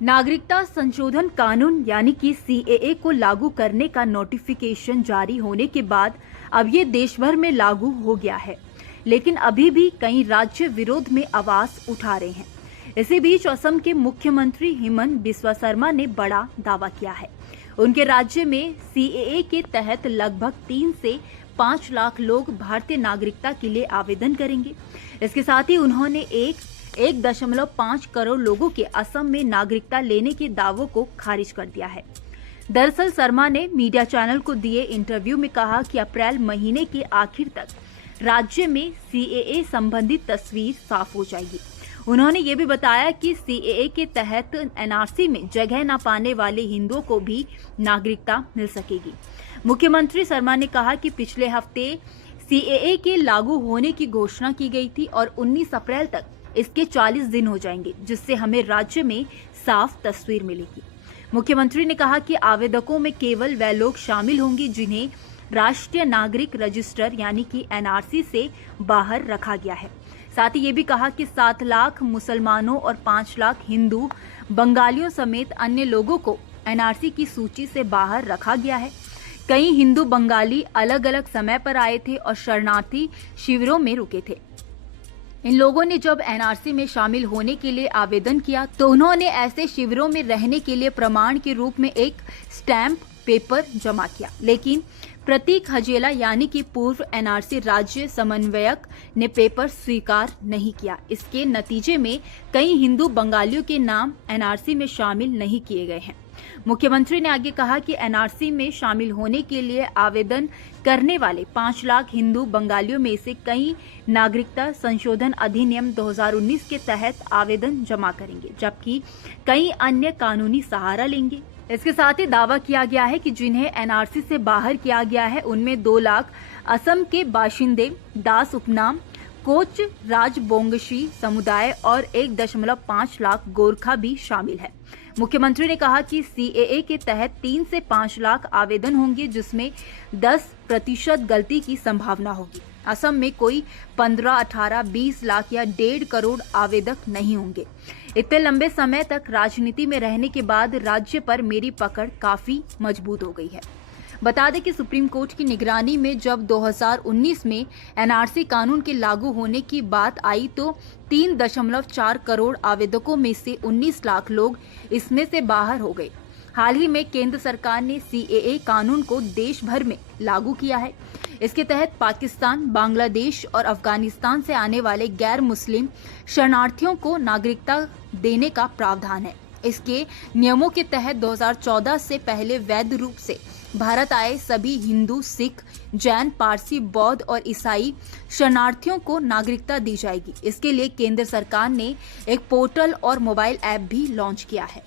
नागरिकता संशोधन कानून यानी कि सीएए को लागू करने का नोटिफिकेशन जारी होने के बाद अब ये देश भर में लागू हो गया है, लेकिन अभी भी कई राज्य विरोध में आवाज उठा रहे हैं। इसी बीच असम के मुख्यमंत्री हिमंत बिस्वा शर्मा ने बड़ा दावा किया है। उनके राज्य में सीएए के तहत लगभग 3 से 5 लाख लोग भारतीय नागरिकता के लिए आवेदन करेंगे। इसके साथ ही उन्होंने 1.5 करोड़ लोगों के असम में नागरिकता लेने के दावों को खारिज कर दिया है। दरअसल शर्मा ने मीडिया चैनल को दिए इंटरव्यू में कहा कि अप्रैल महीने के आखिर तक राज्य में सीएए संबंधित तस्वीर साफ हो जाएगी। उन्होंने ये भी बताया कि सीएए के तहत एनआरसी में जगह न पाने वाले हिंदुओं को भी नागरिकता मिल सकेगी। मुख्यमंत्री शर्मा ने कहा कि पिछले हफ्ते सीएए के लागू होने की घोषणा की गई थी और 19 अप्रैल तक इसके 40 दिन हो जाएंगे, जिससे हमें राज्य में साफ तस्वीर मिलेगी। मुख्यमंत्री ने कहा कि आवेदकों में केवल वे लोग शामिल होंगे जिन्हें राष्ट्रीय नागरिक रजिस्टर यानी कि एनआरसी से बाहर रखा गया है। साथ ही ये भी कहा कि 7 लाख मुसलमानों और 5 लाख हिंदू बंगालियों समेत अन्य लोगों को एनआरसी की सूची से बाहर रखा गया है। कई हिंदू बंगाली अलग अलग समय पर आए थे और शरणार्थी शिविरों में रुके थे। इन लोगों ने जब एनआरसी में शामिल होने के लिए आवेदन किया तो उन्होंने ऐसे शिविरों में रहने के लिए प्रमाण के रूप में एक स्टैंप पेपर जमा किया, लेकिन प्रतीक हजेला यानी कि पूर्व एनआरसी राज्य समन्वयक ने पेपर स्वीकार नहीं किया। इसके नतीजे में कई हिंदू बंगालियों के नाम एनआरसी में शामिल नहीं किए गए हैं। मुख्यमंत्री ने आगे कहा कि एनआरसी में शामिल होने के लिए आवेदन करने वाले 5 लाख हिंदू बंगालियों में से कई नागरिकता संशोधन अधिनियम 2019 के तहत आवेदन जमा करेंगे, जबकि कई अन्य कानूनी सहारा लेंगे। इसके साथ ही दावा किया गया है कि जिन्हें एनआरसी से बाहर किया गया है उनमें 2 लाख असम के बाशिंदे, दास उपनाम, कोच राजबोंगशी समुदाय और 1.5 लाख गोरखा भी शामिल है। मुख्यमंत्री ने कहा कि सीएए के तहत 3 से 5 लाख आवेदन होंगे, जिसमें 10% गलती की संभावना होगी। असम में कोई 15, 18, 20 लाख या 1.5 करोड़ आवेदक नहीं होंगे। इतने लंबे समय तक राजनीति में रहने के बाद राज्य पर मेरी पकड़ काफी मजबूत हो गई है। बता दें कि सुप्रीम कोर्ट की निगरानी में जब 2019 में एनआरसी कानून के लागू होने की बात आई तो 3.4 करोड़ आवेदकों में से 19 लाख लोग इसमें से बाहर हो गए। हाल ही में केंद्र सरकार ने सीएए कानून को देश भर में लागू किया है। इसके तहत पाकिस्तान, बांग्लादेश और अफगानिस्तान से आने वाले गैर मुस्लिम शरणार्थियों को नागरिकता देने का प्रावधान है। इसके नियमों के तहत 2014 से पहले वैध रूप से भारत आए सभी हिंदू, सिख, जैन, पारसी, बौद्ध और ईसाई शरणार्थियों को नागरिकता दी जाएगी। इसके लिए केंद्र सरकार ने एक पोर्टल और मोबाइल ऐप भी लॉन्च किया है।